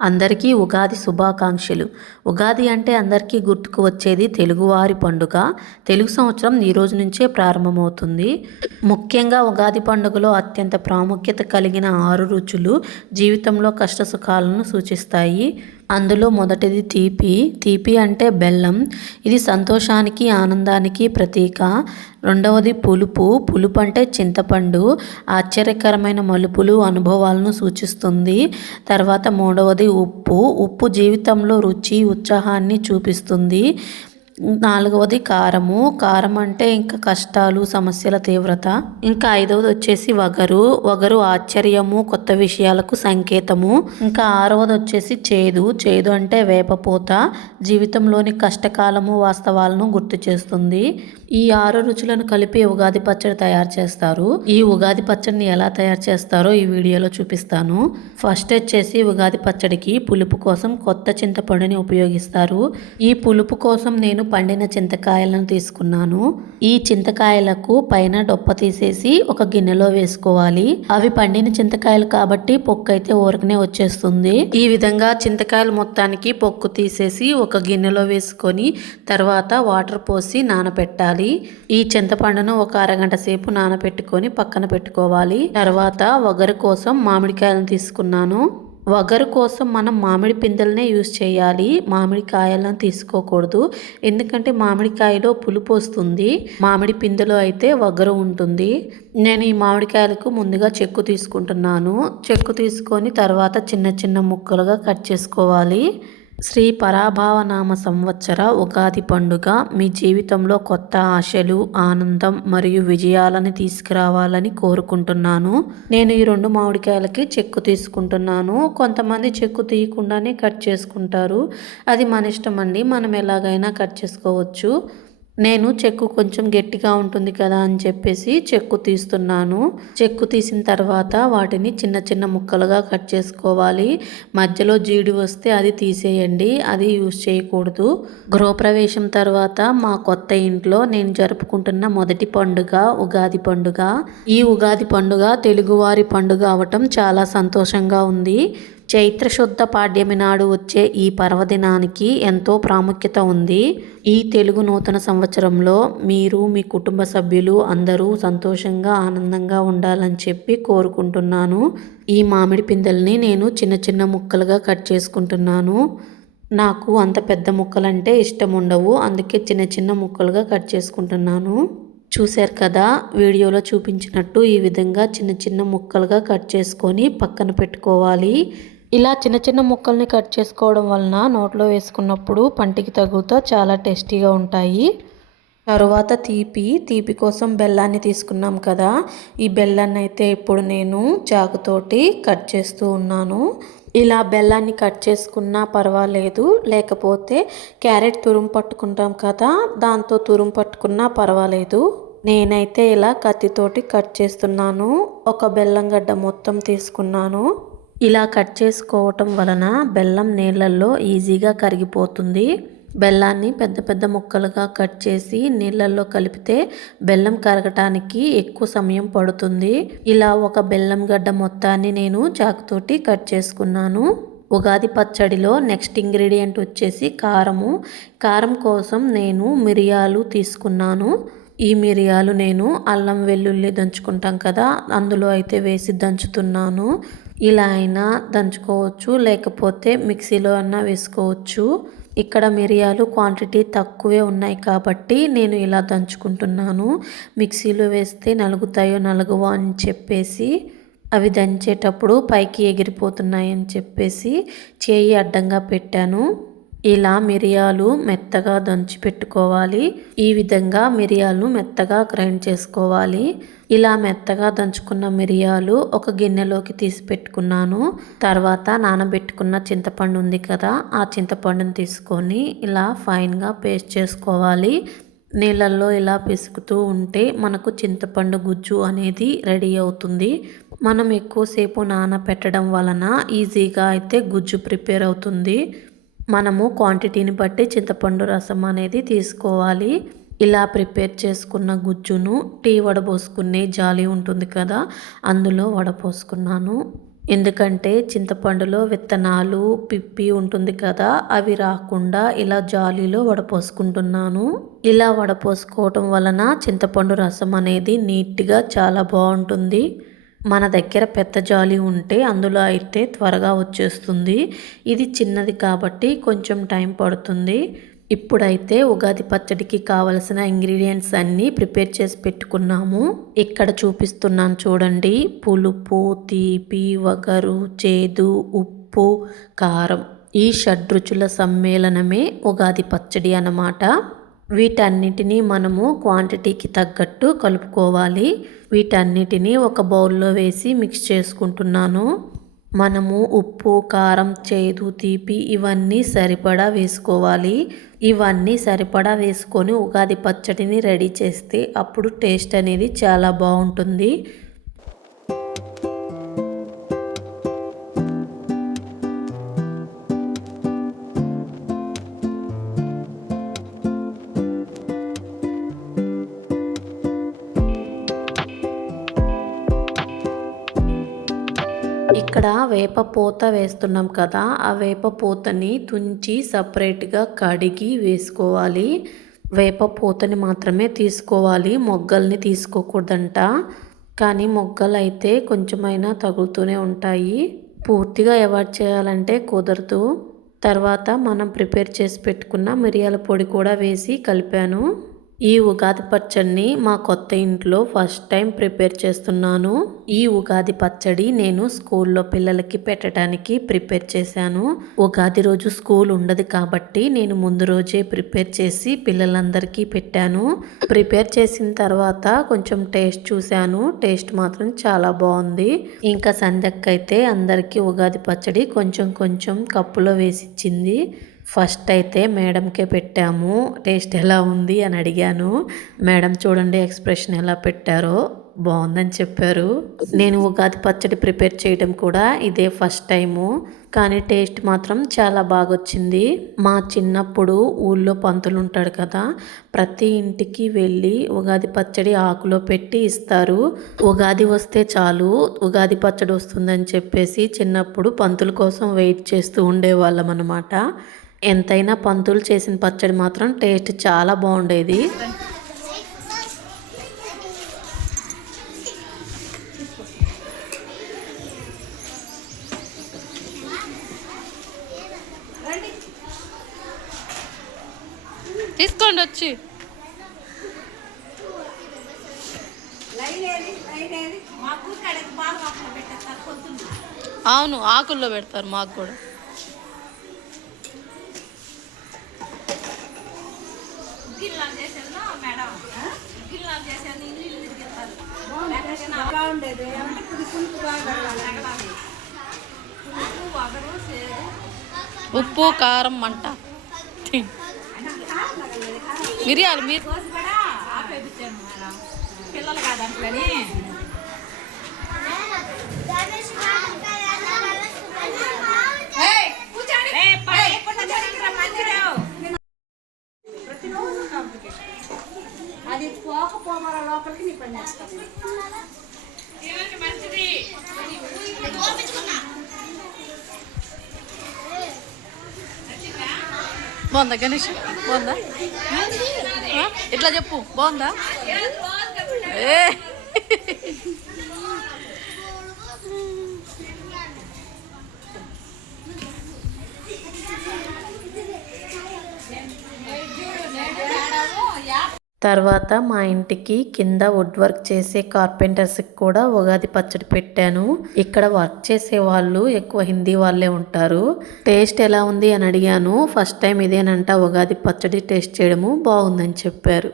అందరికీ ఉగాది శుభాకాంక్షలు. ఉగాది అంటే అందరికీ గుర్తుకు వచ్చేది తెలుగువారి పండుగ. తెలుగు సంవత్సరం ఈ రోజు నుంచే ప్రారంభమవుతుంది. ముఖ్యంగా ఉగాది పండుగలో అత్యంత ప్రాముఖ్యత కలిగిన 6 రుచులు జీవితంలో కష్టసుఖాలను సూచిస్తాయి. అందులో మొదటిది తీపి. తీపి అంటే బెల్లం. ఇది సంతోషానికి, ఆనందానికి ప్రతీక. రెండవది పులుపు. పులుపు అంటే చింతపండు. ఆశ్చర్యకరమైన మలుపులు, అనుభవాలను సూచిస్తుంది. తర్వాత మూడవది ఉప్పు. ఉప్పు జీవితంలో రుచి, ఉత్సాహాన్ని చూపిస్తుంది. నాలుగవది కారము. కారం అంటే ఇంకా కష్టాలు, సమస్యల తీవ్రత. ఇంకా ఐదవది వచ్చేసి వగరు. వగరు ఆశ్చర్యము, కొత్త విషయాలకు సంకేతము. ఇంకా ఆరవది వచ్చేసి చేదు. చేదు అంటే వేపపూత. జీవితంలోని కష్టకాలము, వాస్తవాలను గుర్తు చేస్తుంది. ఈ 6 రుచులను కలిపి ఉగాది పచ్చడి తయారు చేస్తారు. ఈ ఉగాది పచ్చడిని ఎలా తయారు చేస్తారో ఈ వీడియోలో చూపిస్తాను. ఫస్ట్ వచ్చేసి ఉగాది పచ్చడికి పులుపు కోసం కొత్త చింతపండుని ఉపయోగిస్తారు. ఈ పులుపు కోసం నేను పండిన చింతకాయలను తీసుకున్నాను. ఈ చింతకాయలకు పైన డొప్ప తీసేసి ఒక గిన్నెలో వేసుకోవాలి. అవి పండిన చింతకాయలు కాబట్టి పొక్కు అయితే ఊరకనే వచ్చేస్తుంది. ఈ విధంగా చింతకాయలు మొత్తానికి పొక్కు తీసేసి ఒక గిన్నెలో వేసుకొని తర్వాత వాటర్ పోసి నానబెట్టాలి. ఈ చింతపండును ఒక అరగంట సేపు నానబెట్టుకొని పక్కన పెట్టుకోవాలి. తర్వాత వగరు కోసం మామిడికాయలను తీసుకున్నాను. వగరు కోసం మనం మామిడి పిందెలనే యూజ్ చేయాలి. మామిడికాయలను తీసుకోకూడదు. ఎందుకంటే మామిడికాయలో పులుపు వస్తుంది. మామిడి పిందెలో అయితే వగరు ఉంటుంది. నేను ఈ మామిడికాయలకు ముందుగా చెక్కు తీసుకుంటున్నాను. చెక్కు తీసుకొని తర్వాత చిన్న చిన్న ముక్కలుగా కట్ చేసుకోవాలి. శ్రీ పరాభావనామ సంవత్సర ఉగాది పండుగ మీ జీవితంలో కొత్త ఆశలు, ఆనందం మరియు విజయాలను తీసుకురావాలని కోరుకుంటున్నాను. నేను ఈ 2 మామిడికాయలకి చెక్కు తీసుకుంటున్నాను. కొంతమంది చెక్కు తీయకుండానే కట్ చేసుకుంటారు. అది మన ఇష్టం అండి. మనం ఎలాగైనా కట్ చేసుకోవచ్చు. నేను చెక్కు కొంచెం గట్టిగా ఉంటుంది కదా అని చెప్పేసి చెక్కు తీస్తున్నాను. చెక్కు తీసిన తర్వాత వాటిని చిన్న చిన్న ముక్కలుగా కట్ చేసుకోవాలి. మధ్యలో జీడి వస్తే అది తీసేయండి. అది యూజ్ చేయకూడదు. గృహప్రవేశం తర్వాత మా కొత్త ఇంట్లో నేను జరుపుకుంటున్న మొదటి పండుగ ఉగాది పండుగ. ఈ ఉగాది పండుగ తెలుగువారి పండుగ అవటం చాలా సంతోషంగా ఉంది. చైత్ర శుద్ధ పాడ్యమి నాడు వచ్చే ఈ పర్వదినానికి ఎంతో ప్రాముఖ్యత ఉంది. ఈ తెలుగు నూతన సంవత్సరంలో మీరు, మీ కుటుంబ సభ్యులు అందరూ సంతోషంగా, ఆనందంగా ఉండాలని చెప్పి కోరుకుంటున్నాను. ఈ మామిడి పిందెల్ని నేను చిన్న చిన్న ముక్కలుగా కట్ చేసుకుంటున్నాను. నాకు అంత పెద్ద ముక్కలంటే ఇష్టం ఉండవు. అందుకే చిన్న చిన్న ముక్కలుగా కట్ చేసుకుంటున్నాను. చూశారు కదా, వీడియోలో చూపించినట్టు ఈ విధంగా చిన్న చిన్న ముక్కలుగా కట్ చేసుకొని పక్కన పెట్టుకోవాలి. ఇలా చిన్న చిన్న ముక్కల్ని కట్ చేసుకోవడం వలన నోట్లో వేసుకున్నప్పుడు పంటికి తగులుతో చాలా టేస్టీగా ఉంటాయి. తరువాత తీపి కోసం బెల్లాన్ని తీసుకున్నాం కదా, ఈ బెల్లాన్ని అయితే ఇప్పుడు నేను చాకుతోటి కట్ చేస్తూ ఉన్నాను. ఇలా బెల్లాన్ని కట్ చేసుకున్నా పర్వాలేదు, లేకపోతే క్యారెట్ తురుము పట్టుకుంటాం కదా, దాంతో తురుము పట్టుకున్నా పర్వాలేదు. నేనైతే ఇలా కత్తితోటి కట్ చేస్తున్నాను. ఒక బెల్లం గడ్డ మొత్తం తీసుకున్నాను. ఇలా కట్ చేసుకోవటం వలన బెల్లం నీళ్ళల్లో ఈజీగా కరిగిపోతుంది. బెల్లాన్ని పెద్ద పెద్ద ముక్కలుగా కట్ చేసి నీళ్ళల్లో కలిపితే బెల్లం కరగటానికి ఎక్కువ సమయం పడుతుంది. ఇలా ఒక బెల్లం గడ్డ మొత్తాన్ని నేను చాకుతోటి కట్ చేసుకున్నాను. ఉగాది పచ్చడిలో నెక్స్ట్ ఇంగ్రీడియంట్ వచ్చేసి కారము. కారం కోసం నేను మిరియాలు తీసుకున్నాను. ఈ మిరియాలు నేను అల్లం వెల్లుల్లి దంచుకుంటాం కదా, అందులో అయితే వేసి దంచుతున్నాను. ఇలా అయినా దంచుకోవచ్చు, లేకపోతే మిక్సీలో అన్నా వేసుకోవచ్చు. ఇక్కడ మిరియాలు క్వాంటిటీ తక్కువే ఉన్నాయి కాబట్టి నేను ఇలా దంచుకుంటున్నాను. మిక్సీలో వేస్తే నలుగుతాయో నలుగువో అని చెప్పేసి అవి దంచేటప్పుడు పైకి ఎగిరిపోతున్నాయి అని చెప్పేసి చేయి అడ్డంగా పెట్టాను. ఇలా మిరియాలు మెత్తగా దంచి పెట్టుకోవాలి. ఈ విధంగా మిరియాలను మెత్తగా గ్రైండ్ చేసుకోవాలి. ఇలా మెత్తగా దంచుకున్న మిరియాలు ఒక గిన్నెలోకి తీసి పెట్టుకున్నాను. తర్వాత నానబెట్టుకున్న చింతపండు ఉంది కదా, ఆ చింతపండుని తీసుకొని ఇలా ఫైన్గా పేస్ట్ చేసుకోవాలి. నీళ్ళల్లో ఇలా పిసుకుతూ ఉంటే మనకు చింతపండు గుజ్జు అనేది రెడీ అవుతుంది. మనం ఎక్కువసేపు నానబెట్టడం వలన ఈజీగా అయితే గుజ్జు ప్రిపేర్ అవుతుంది. మనము క్వాంటిటీని బట్టి చింతపండు రసం అనేది తీసుకోవాలి. ఇలా ప్రిపేర్ చేసుకున్న గుజ్జును టీ వడబోసుకునే జాలి ఉంటుంది కదా, అందులో వడపోసుకున్నాను. ఎందుకంటే చింతపండులో విత్తనాలు పిప్పి ఉంటుంది కదా, అవి రాకుండా ఇలా జాలీలో వడపోసుకుంటున్నాను. ఇలా వడపోసుకోవటం వలన చింతపండు రసం అనేది నీట్గా చాలా బాగుంటుంది. మన దగ్గర పెద్ద జాలి ఉంటే అందులో అయితే త్వరగా వచ్చేస్తుంది. ఇది చిన్నది కాబట్టి కొంచెం టైం పడుతుంది. ఇప్పుడైతే ఉగాది పచ్చడికి కావలసిన ఇంగ్రీడియంట్స్ అన్నీ ప్రిపేర్ చేసి పెట్టుకున్నాము. ఇక్కడ చూపిస్తున్నాను చూడండి. పులుపు, తీపి, వగరు, చేదు, ఉప్పు, కారం, ఈ షడ్రుచుల సమ్మేళనమే ఉగాది పచ్చడి అన్నమాట. వీటన్నిటినీ మనము క్వాంటిటీకి తగ్గట్టు కలుపుకోవాలి. వీటన్నిటినీ ఒక బౌల్లో వేసి మిక్స్ చేసుకుంటున్నాను. మనము ఉప్పు, కారం, చేదు, తీపి ఇవన్నీ సరిపడా వేసుకోవాలి. ఇవన్నీ సరిపడా వేసుకొని ఉగాది పచ్చడిని రెడీ చేస్తే అప్పుడు టేస్ట్ అనేది చాలా బాగుంటుంది. ఇక్కడ వేప పూత వేస్తున్నాం కదా, ఆ వేప పూతని తుంచి సపరేట్గా కడిగి వేసుకోవాలి. వేప పూతని మాత్రమే తీసుకోవాలి, మొగ్గల్ని తీసుకోకూడదంట. కానీ మొగ్గలు అయితే కొంచెమైనా తగులుతూనే ఉంటాయి. పూర్తిగా అవాయిడ్ చేయాలంటే కుదరదు. తర్వాత మనం ప్రిపేర్ చేసి పెట్టుకున్న మిరియాల పొడి కూడా వేసి కలిపాను. ఈ ఉగాది పచ్చడిని మా కొత్త ఇంట్లో ఫస్ట్ టైం ప్రిపేర్ చేస్తున్నాను. ఈ ఉగాది పచ్చడి నేను స్కూల్లో పిల్లలకి పెట్టడానికి ప్రిపేర్ చేశాను. ఉగాది రోజు స్కూల్ ఉండదు కాబట్టి నేను ముందు రోజే ప్రిపేర్ చేసి పిల్లలందరికీ పెట్టాను. ప్రిపేర్ చేసిన తర్వాత కొంచెం టేస్ట్ చూశాను. టేస్ట్ మాత్రం చాలా బాగుంది. ఇంకా సంధ్యకైతే అందరికీ ఉగాది పచ్చడి కొంచెం కొంచెం కప్పులో వేసిచ్చింది. ఫస్ట్ అయితే మేడంకే పెట్టాము. టేస్ట్ ఎలా ఉంది అని అడిగాను. మేడం చూడండి ఎక్స్ప్రెషన్ ఎలా పెట్టారో, బాగుందని చెప్పారు. నేను ఉగాది పచ్చడి ప్రిపేర్ చేయడం కూడా ఇదే ఫస్ట్ టైము. కానీ టేస్ట్ మాత్రం చాలా బాగా వచ్చింది. మా చిన్నప్పుడు ఊళ్ళో పంతులు ఉంటాడు కదా, ప్రతి ఇంటికి వెళ్ళి ఉగాది పచ్చడి ఆకులో పెట్టి ఇస్తారు. ఉగాది వస్తే చాలు ఉగాది పచ్చడి వస్తుందని చెప్పేసి చిన్నప్పుడు పంతుల కోసం వెయిట్ చేస్తూ ఉండేవాళ్ళం అన్నమాట. ఎంతైనా పంతులు చేసిన పచ్చడి మాత్రం టేస్ట్ చాలా బాగుండేది. తీసుకోండి వచ్చి. అవును, ఆకుల్లో పెడతారు మాకు కూడా. ఉప్పు, కారం, మంట, మిరియాలు పిల్లలు కాదంటే అది పోకపోమర లోపలికి నీ పని చేస్తాను. బాగుందా గణేష్? బాగుందా? ఇట్లా చెప్పు, బాగుందా? ఏ తర్వాత మా ఇంటికి కింద వుడ్ వర్క్ చేసే కార్పెంటర్స్కి కూడా ఉగాది పచ్చడి పెట్టాను. ఇక్కడ వర్క్ చేసే వాళ్ళు ఎక్కువ హిందీ వాళ్ళే ఉంటారు. టేస్ట్ ఎలా ఉంది అని అడిగాను. ఫస్ట్ టైం ఇదేనంట ఉగాది పచ్చడి టేస్ట్ చేయడము, బాగుందని చెప్పారు.